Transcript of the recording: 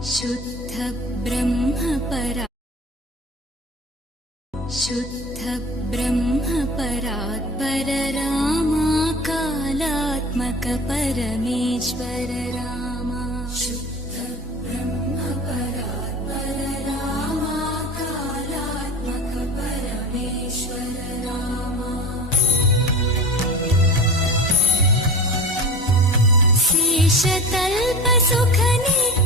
शुद्ध ब्रह्म परा शुद्ध ब्रह्म परात्पर रामा कालात्मक परमेश्वर रामा शुद्ध ब्रह्म परात्पर रामा कालात्मक परमेश्वर रामा शेषतल्प सुखनि